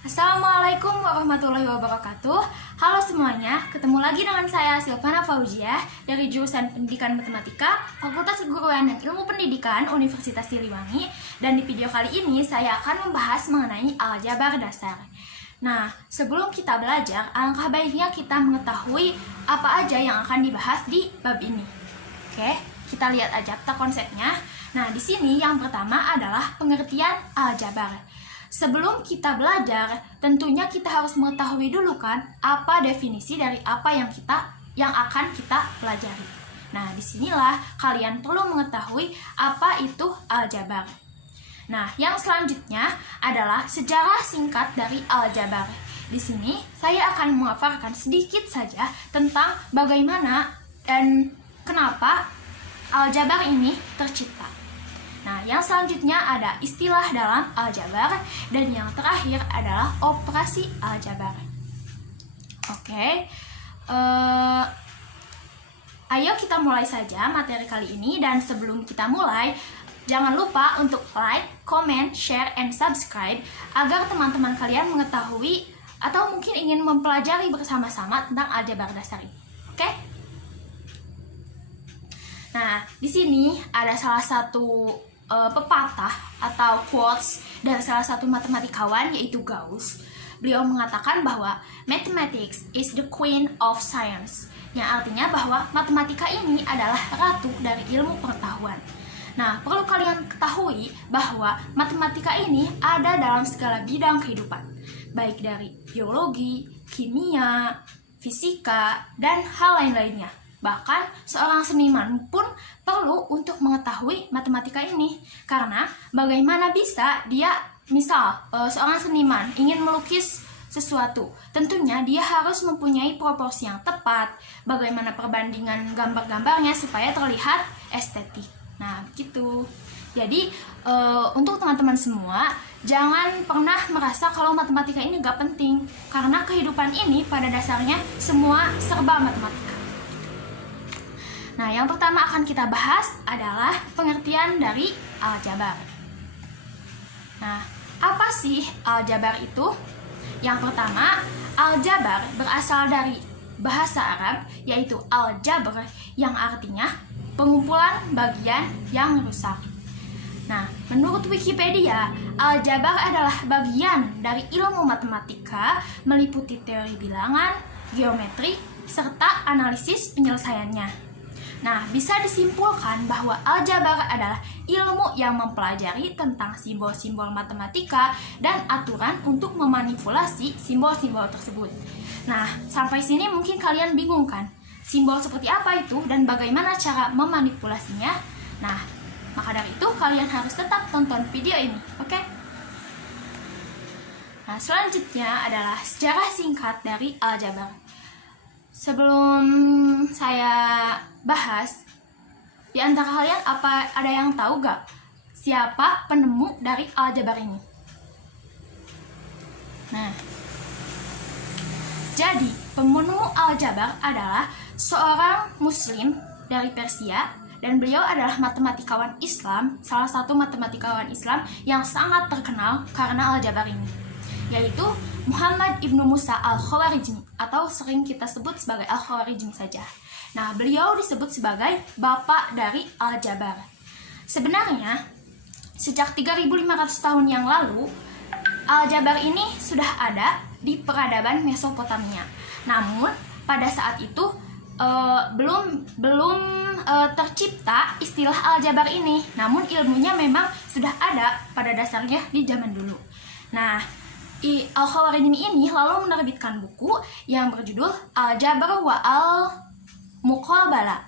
Assalamualaikum warahmatullahi wabarakatuh. Halo semuanya, ketemu lagi dengan saya Silvana Fauziah dari jurusan Pendidikan Matematika, Fakultas Keguruan dan Ilmu Pendidikan Universitas Siliwangi. Dan di video kali ini saya akan membahas mengenai aljabar dasar. Nah, sebelum kita belajar, alangkah baiknya kita mengetahui apa aja yang akan dibahas di bab ini. Oke, kita lihat aja konsepnya. Nah, di sini yang pertama adalah pengertian aljabar. Sebelum kita belajar, tentunya kita harus mengetahui dulu kan apa definisi dari apa yang akan kita pelajari. Nah, disinilah kalian perlu mengetahui apa itu aljabar. Nah, yang selanjutnya adalah sejarah singkat dari aljabar. Di sini saya akan memaparkan sedikit saja tentang bagaimana dan kenapa aljabar ini tercipta. Nah, yang selanjutnya ada istilah dalam aljabar, dan yang terakhir adalah operasi aljabar. Oke, ayo kita mulai saja materi kali ini. Dan sebelum kita mulai, jangan lupa untuk like, comment, share, and subscribe agar teman-teman kalian mengetahui atau mungkin ingin mempelajari bersama-sama tentang aljabar dasar ini. Oke? Nah, di sini ada salah satu pepatah atau quotes dari salah satu matematikawan, yaitu Gauss. Beliau mengatakan bahwa mathematics is the queen of science, yang artinya bahwa matematika ini adalah ratu dari ilmu pengetahuan. Nah, perlu kalian ketahui bahwa matematika ini ada dalam segala bidang kehidupan, baik dari biologi, kimia, fisika, dan hal lain-lainnya. Bahkan seorang seniman pun perlu untuk mengetahui matematika ini, karena bagaimana bisa dia, misal seorang seniman ingin melukis sesuatu, tentunya dia harus mempunyai proporsi yang tepat, bagaimana perbandingan gambar-gambarnya supaya terlihat estetik. Nah, begitu. Jadi untuk teman-teman semua, jangan pernah merasa kalau matematika ini gak penting, karena kehidupan ini pada dasarnya semua serba matematika. Nah, yang pertama akan kita bahas adalah pengertian dari aljabar. Nah, apa sih aljabar itu? Yang pertama, aljabar berasal dari bahasa Arab, yaitu al-jabr, yang artinya pengumpulan bagian yang rusak. Nah, menurut Wikipedia, aljabar adalah bagian dari ilmu matematika, meliputi teori bilangan, geometri, serta analisis penyelesaiannya. Nah, bisa disimpulkan bahwa aljabar adalah ilmu yang mempelajari tentang simbol-simbol matematika dan aturan untuk memanipulasi simbol-simbol tersebut. Nah, sampai sini mungkin kalian bingung kan? Simbol seperti apa itu dan bagaimana cara memanipulasinya? Nah, maka dari itu kalian harus tetap tonton video ini, oke? Nah, selanjutnya adalah sejarah singkat dari aljabar. Sebelum saya bahas, di antara kalian ada yang tahu gak siapa penemu dari aljabar ini? Nah, jadi penemu aljabar adalah seorang muslim dari Persia, dan beliau adalah matematikawan Islam, salah satu matematikawan Islam yang sangat terkenal karena aljabar ini, yaitu Muhammad ibnu Musa al-Khawarizmi, atau sering kita sebut sebagai al-Khawarizmi saja. Nah, beliau disebut sebagai bapak dari aljabar. Sebenarnya, sejak 3.500 tahun yang lalu, aljabar ini sudah ada di peradaban Mesopotamia. Namun, pada saat itu belum tercipta istilah aljabar ini. Namun, ilmunya memang sudah ada pada dasarnya di zaman dulu. Nah, Al-Khawarizmi ini lalu menerbitkan buku yang berjudul Al-Jabr wa Al-Muqabalah,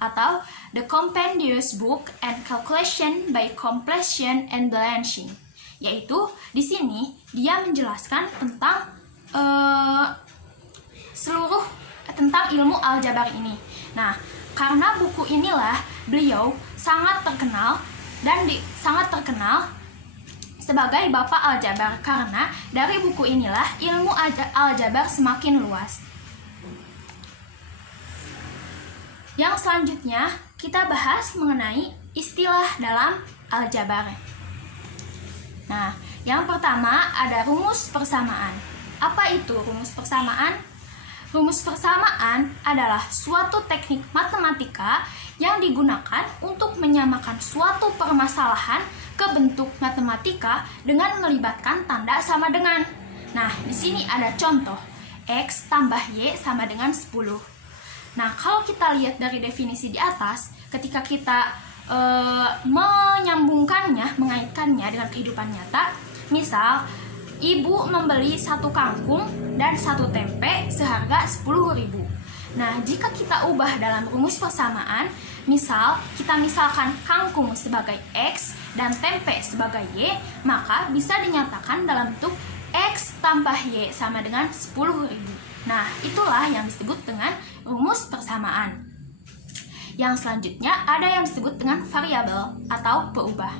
atau The Compendious Book and Calculation by Completion and Balancing. Yaitu di sini dia menjelaskan tentang seluruh tentang ilmu aljabar ini. Nah, karena buku inilah beliau sangat terkenal sebagai bapak aljabar, karena dari buku inilah ilmu aljabar semakin luas. Yang selanjutnya kita bahas mengenai istilah dalam aljabar. Nah, Yang pertama ada rumus persamaan. Apa itu rumus persamaan? Rumus persamaan adalah suatu teknik matematika yang digunakan untuk menyamakan suatu permasalahan ke bentuk matematika dengan melibatkan tanda sama dengan. Nah, di sini ada contoh, X tambah Y sama dengan 10. Nah, kalau kita lihat dari definisi di atas, ketika kita menyambungkannya, mengaitkannya dengan kehidupan nyata, misal, ibu membeli 1 kangkung dan 1 tempe seharga 10.000. Nah, jika kita ubah dalam rumus persamaan, misal kita misalkan kangkung sebagai X dan tempe sebagai Y, maka bisa dinyatakan dalam bentuk X tambah Y sama dengan 10.000. Nah, itulah yang disebut dengan rumus persamaan. Yang selanjutnya ada yang disebut dengan variabel atau peubah.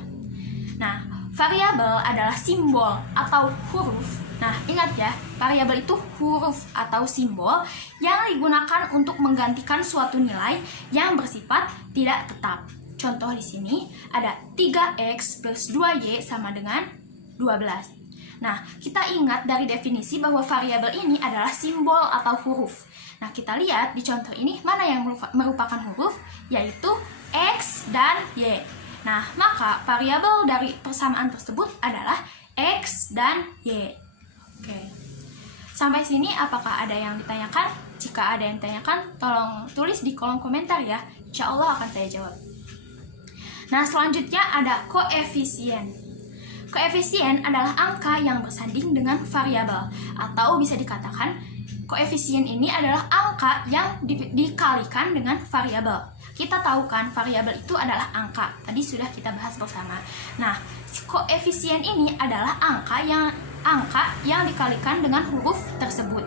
Nah, variabel adalah simbol atau huruf. Nah, ingat ya, variabel itu huruf atau simbol yang digunakan untuk menggantikan suatu nilai yang bersifat tidak tetap. Contoh di sini ada 3x plus 2y sama dengan 12. Nah, kita ingat dari definisi bahwa variabel ini adalah simbol atau huruf. Nah, kita lihat di contoh ini mana yang merupakan huruf, yaitu x dan y. Nah, maka variabel dari persamaan tersebut adalah X dan Y. Oke. Sampai sini apakah ada yang ditanyakan? Jika ada yang ditanyakan, tolong tulis di kolom komentar ya. Insya Allah akan saya jawab. Nah, selanjutnya ada koefisien. Koefisien adalah angka yang bersanding dengan variabel, atau bisa dikatakan koefisien ini adalah angka yang dikalikan dengan variabel. Kita tahu kan variabel itu adalah angka. Tadi sudah kita bahas bersama. Nah, koefisien ini adalah angka yang dikalikan dengan huruf tersebut.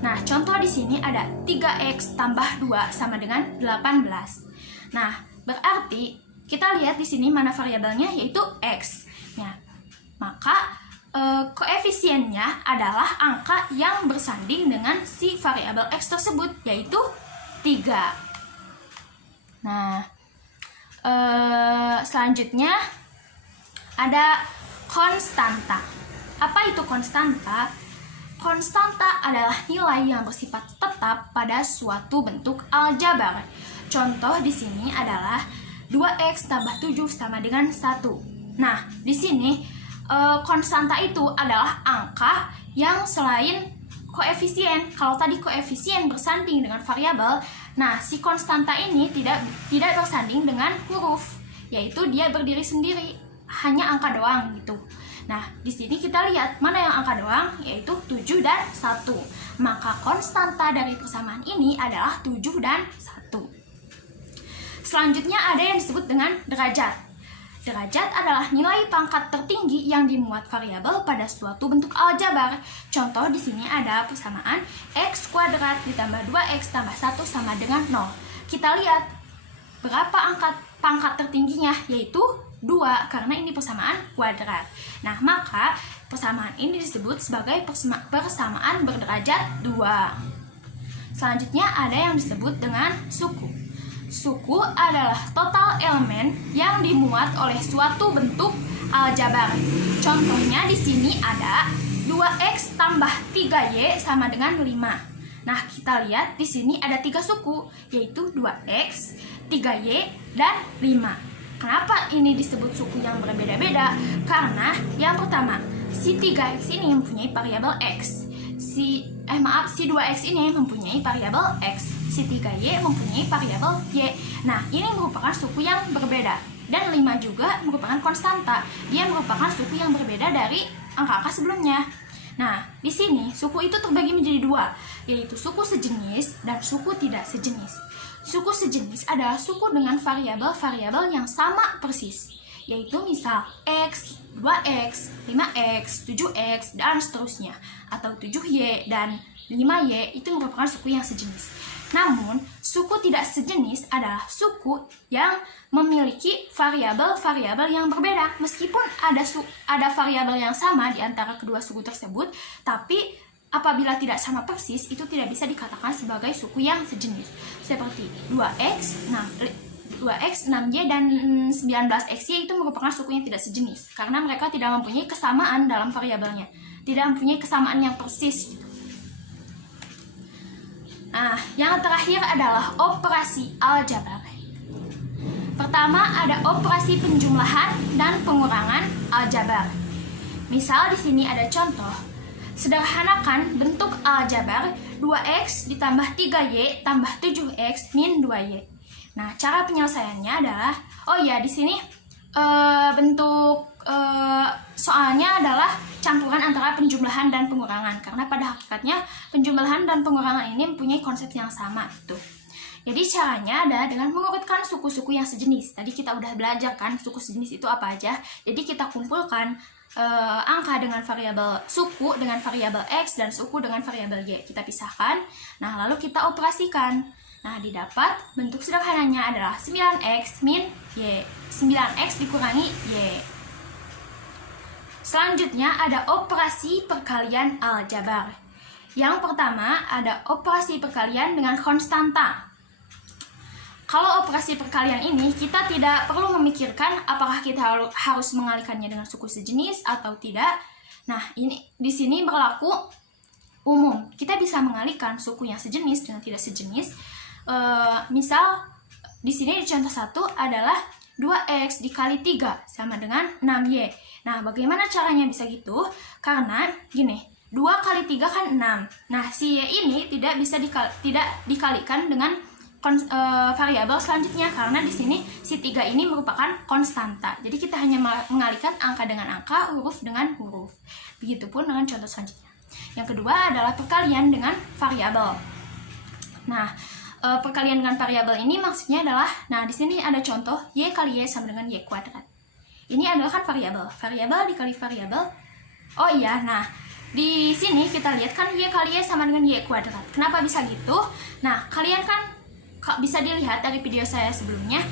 Nah, contoh di sini ada 3x tambah 2 sama dengan 18. Nah, berarti kita lihat di sini mana variabelnya, yaitu x. Nah, maka koefisiennya adalah angka yang bersanding dengan si variabel x tersebut, yaitu 3. Nah, selanjutnya ada konstanta. Apa itu konstanta? Konstanta adalah nilai yang bersifat tetap pada suatu bentuk aljabar. Contoh di sini adalah 2x tambah 7 sama dengan 1. Nah, di sini konstanta itu adalah angka yang selain koefisien. Kalau tadi koefisien bersanding dengan variabel, nah si konstanta ini tidak bersanding dengan huruf, yaitu dia berdiri sendiri, hanya angka doang gitu. Nah, di sini kita lihat mana yang angka doang, yaitu 7 dan 1. Maka konstanta dari persamaan ini adalah 7 dan 1. Selanjutnya ada yang disebut dengan derajat. Derajat adalah nilai pangkat tertinggi yang dimuat variabel pada suatu bentuk aljabar. Contoh di sini ada persamaan x kuadrat ditambah 2x tambah 1 sama dengan 0. Kita lihat berapa pangkat tertingginya, yaitu 2, karena ini persamaan kuadrat. Nah, maka persamaan ini disebut sebagai persamaan berderajat 2. Selanjutnya ada yang disebut dengan suku. Suku adalah total elemen yang dimuat oleh suatu bentuk aljabar. Contohnya di sini ada 2x tambah 3y sama dengan 5. Nah, kita lihat di sini ada 3 suku, yaitu 2x, 3y, dan 5. Kenapa ini disebut suku yang berbeda-beda? Karena yang pertama, si 3x ini mempunyai variabel x. Si 2x ini mempunyai variabel x. Si 3y mempunyai variabel y. Nah, ini merupakan suku yang berbeda. Dan 5 juga merupakan konstanta. Dia merupakan suku yang berbeda dari angka-angka sebelumnya. Nah, di sini suku itu terbagi menjadi 2, yaitu suku sejenis dan suku tidak sejenis. Suku sejenis adalah suku dengan variabel-variabel yang sama persis, yaitu misal x, 2x, 5x, 7x, dan seterusnya. Atau 7y dan 5y itu merupakan suku yang sejenis. Namun, suku tidak sejenis adalah suku yang memiliki variabel-variabel yang berbeda. Meskipun ada variabel yang sama di antara kedua suku tersebut, tapi apabila tidak sama persis, itu tidak bisa dikatakan sebagai suku yang sejenis. Seperti 2x, nah 2x, 6y, dan 19xy itu merupakan suku yang tidak sejenis karena mereka tidak mempunyai kesamaan dalam variabelnya, tidak mempunyai kesamaan yang persis. Nah, yang terakhir adalah operasi aljabar. Pertama ada operasi penjumlahan dan pengurangan aljabar. Misal di sini ada contoh. Sederhanakan bentuk aljabar 2x ditambah 3y tambah 7x min 2y. Nah, cara penyelesaiannya adalah, oh ya, di sini bentuk soalnya adalah campuran antara penjumlahan dan pengurangan, karena pada hakikatnya penjumlahan dan pengurangan ini mempunyai konsep yang sama gitu. Jadi caranya adalah dengan mengurutkan suku-suku yang sejenis. Tadi kita udah belajar kan suku sejenis itu apa aja. Jadi kita kumpulkan angka dengan variabel suku dengan variabel x dan suku dengan variabel y. Kita pisahkan. Nah, lalu kita operasikan. Nah, didapat bentuk sederhananya adalah 9x min y. 9x dikurangi y. Selanjutnya ada operasi perkalian aljabar. Yang pertama ada operasi perkalian dengan konstanta. Kalau operasi perkalian ini kita tidak perlu memikirkan apakah kita harus mengalihkannya dengan suku sejenis atau tidak. Nah, ini di sini berlaku umum. Kita bisa mengalihkan suku yang sejenis dengan tidak sejenis. Misal di sini di contoh 1 adalah 2x dikali 3 sama dengan 6y. Nah, bagaimana caranya bisa gitu? Karena gini, 2 kali 3 kan 6. Nah, si y ini tidak bisa dikalikan dengan variabel selanjutnya karena di sini si 3 ini merupakan konstanta. Jadi kita hanya mengalihkan angka dengan angka, huruf dengan huruf. Begitupun dengan contoh selanjutnya. Yang kedua adalah perkalian dengan variabel. Nah, perkalian dengan variabel ini maksudnya adalah, nah di sini ada contoh y kali y sama dengan y kuadrat. Ini adalah kan variabel. Variabel dikali variabel. Oh iya, nah di sini kita lihat kan y kali y sama dengan y kuadrat. Kenapa bisa gitu? Nah, kalian kan bisa dilihat dari video saya sebelumnya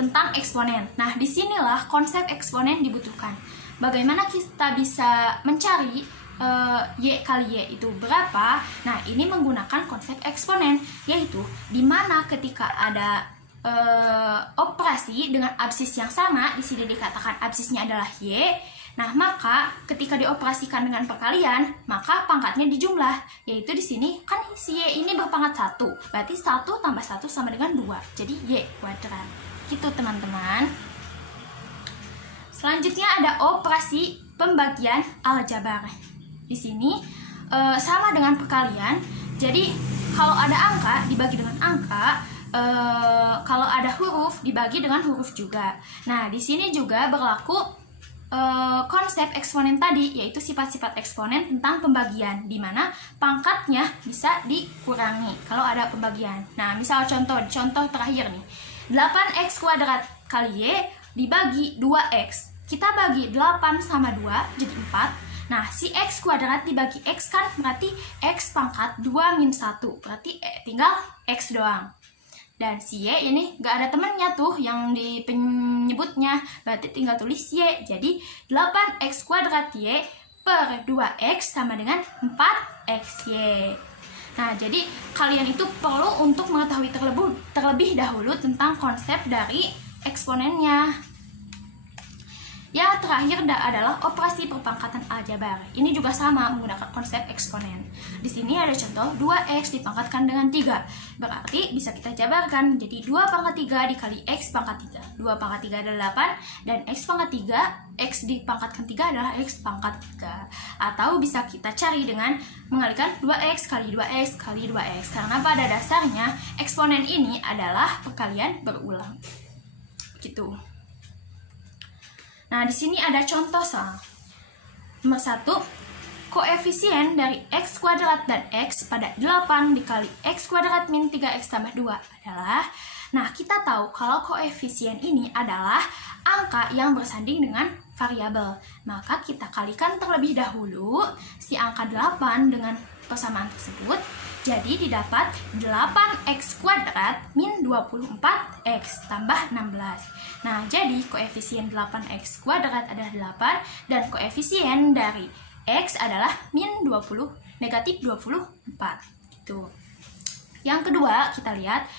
tentang eksponen. Nah, disinilah konsep eksponen dibutuhkan. Bagaimana kita bisa mencari y kali y itu berapa? Nah, ini menggunakan konsep eksponen, yaitu dimana ketika ada operasi dengan absis yang sama, di sini dikatakan absisnya adalah y. Nah, maka ketika dioperasikan dengan perkalian, maka pangkatnya dijumlah, yaitu di sini kan si y ini berpangkat 1, berarti 1 tambah 1 sama dengan 2, jadi y kuadrat. Gitu teman-teman. Selanjutnya ada operasi pembagian aljabar. Di sini sama dengan perkalian, jadi kalau ada angka dibagi dengan angka, kalau ada huruf dibagi dengan huruf juga. Nah, di sini juga berlaku konsep eksponen tadi, yaitu sifat-sifat eksponen tentang pembagian, di mana pangkatnya bisa dikurangi kalau ada pembagian. Nah, misal contoh terakhir nih, 8x kuadrat kali y dibagi 2x. Kita bagi 8 sama 2 jadi 4. Nah, si x kuadrat dibagi x kan berarti x pangkat 2 min 1, berarti tinggal x doang. Dan si y ini gak ada temennya tuh yang di penyebutnya, berarti tinggal tulis y. Jadi 8x kuadrat y per 2x sama dengan 4xy. Nah, jadi kalian itu perlu untuk mengetahui terlebih dahulu tentang konsep dari eksponennya. Yang terakhir adalah operasi perpangkatan aljabar. Ini juga sama menggunakan konsep eksponen. Di sini ada contoh 2x dipangkatkan dengan 3. Berarti bisa kita jabarkan jadi 2 pangkat 3 dikali x pangkat 3. 2 pangkat 3 adalah 8 dan x pangkat 3, x dipangkatkan 3 adalah x pangkat 3. Atau bisa kita cari dengan mengalihkan 2x kali 2x kali 2x. Karena pada dasarnya eksponen ini adalah perkalian berulang. Gitu. Nah, di sini ada contoh soal. Nomor 1, koefisien dari x kuadrat dan x pada 8 dikali x kuadrat min 3x tambah 2 adalah, nah kita tahu kalau koefisien ini adalah angka yang bersanding dengan variabel. Maka kita kalikan terlebih dahulu si angka 8 dengan persamaan tersebut. Jadi didapat 8x kuadrat min 24x tambah 16. Nah, jadi koefisien 8x kuadrat adalah 8 dan koefisien dari x adalah min 20, negatif 24. Gitu. Yang kedua, kita lihat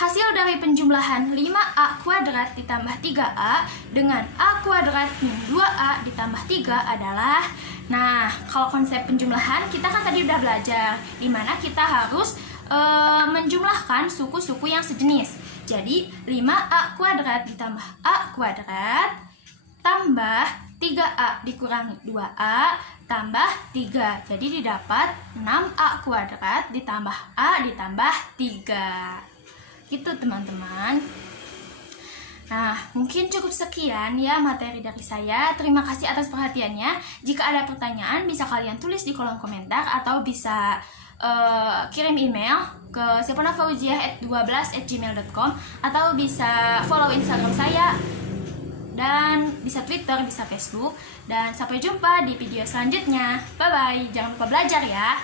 Hasil dari penjumlahan 5A kuadrat ditambah 3A dengan A kuadrat min 2A ditambah 3 adalah, nah, kalau konsep penjumlahan kita kan tadi udah belajar, dimana kita harus menjumlahkan suku-suku yang sejenis. Jadi 5A kuadrat ditambah A kuadrat tambah 3A dikurangi 2A tambah 3. Jadi didapat 6A kuadrat ditambah A ditambah 3. Gitu teman-teman. Nah, mungkin cukup sekian ya materi dari saya. Terima kasih atas perhatiannya. Jika ada pertanyaan bisa kalian tulis di kolom komentar atau bisa kirim email ke seponafauziah@12@gmail.com atau bisa follow Instagram saya dan bisa Twitter, bisa Facebook. Dan sampai jumpa di video selanjutnya. Bye bye. Jangan lupa belajar ya.